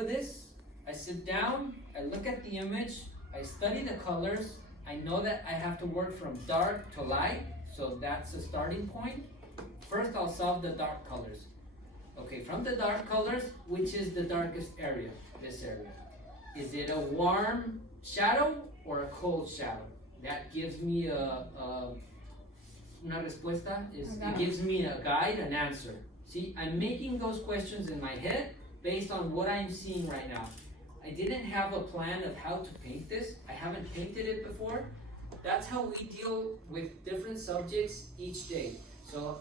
for this, I sit down, I look at the image, I study the colors, I know that I have to work from dark to light, so that's a starting point. First, I'll solve the dark colors. Okay, from the dark colors, which is the darkest area? This area. Is it a warm shadow or a cold shadow? That gives me una respuesta. It gives me a guide, an answer. See, I'm making those questions in my head based on what I'm seeing right now. I didn't have a plan of how to paint this. I haven't painted it before. That's how we deal with different subjects each day. So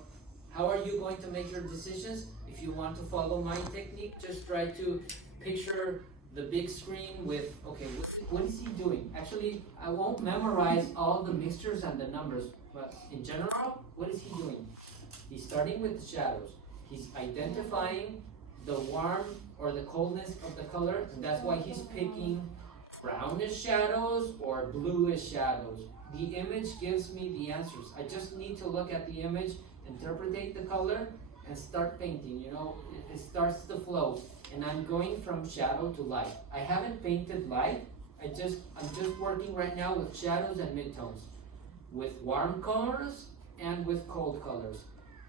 how are you going to make your decisions? If you want to follow my technique, just try to picture the big screen with, okay, what is he doing? Actually, I won't memorize all the mixtures and the numbers, but in general, what is he doing? He's starting with the shadows. He's identifying the warm or the coldness of the color, and that's why he's picking brownish shadows or bluish shadows. The image gives me the answers. I just need to look at the image, interpret the color, and start painting. You know, it starts to flow, and I'm going from shadow to light. I haven't painted light. I'm just working right now with shadows and midtones, with warm colors and with cold colors.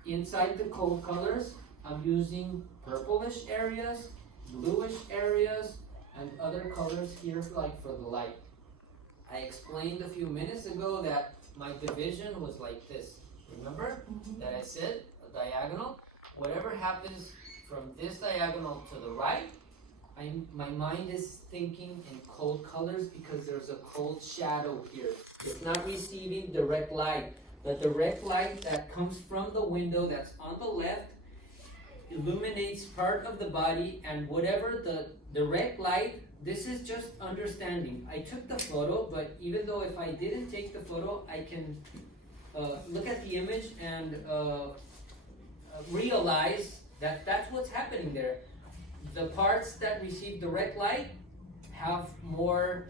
Inside the cold colors, I'm using purplish areas, bluish areas, and other colors here like for the light. I explained a few minutes ago that my division was like this. Remember that I said a diagonal? Whatever happens from this diagonal to the right, my mind is thinking in cold colors because there's a cold shadow here. It's not receiving direct light. The direct light that comes from the window that's on the left illuminates part of the body, and whatever the direct light, this is just understanding. I took the photo, but even though if I didn't take the photo, I can look at the image and realize that that's what's happening there. The parts that receive direct light have more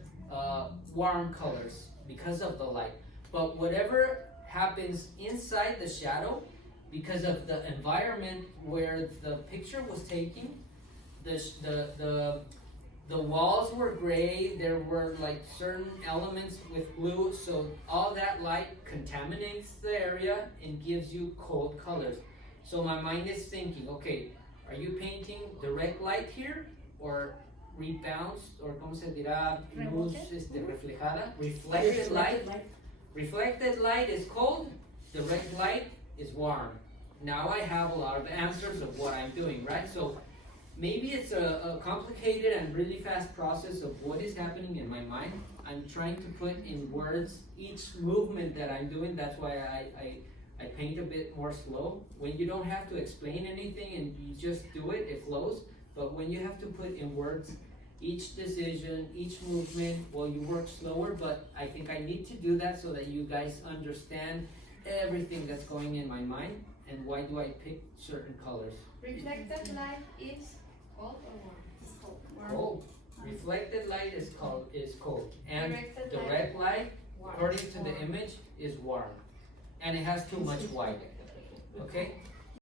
warm colors because of the light. But whatever happens inside the shadow, because of the environment where the picture was taken, the walls were gray, there were like certain elements with blue, so all that light contaminates the area and gives you cold colors. So my mind is thinking, okay, are you painting direct light here or rebounced, or como se dirá, luz reflejada, reflected light? Reflected light is cold, direct light is warm. Now I have a lot of answers of what I'm doing, right? So maybe it's a complicated and really fast process of what is happening in my mind. I'm trying to put in words each movement that I'm doing. That's why I paint a bit more slow. When you don't have to explain anything and you just do it, it flows. But when you have to put in words each decision, each movement, well, you work slower, but I think I need to do that so that you guys understand everything that's going in my mind and why do I pick certain colors. Reflected light is cold or warm? It's cold. Cold. Reflected light is cold. And Directed direct light, warm. according to the image, is warm. And it has too much white. Okay?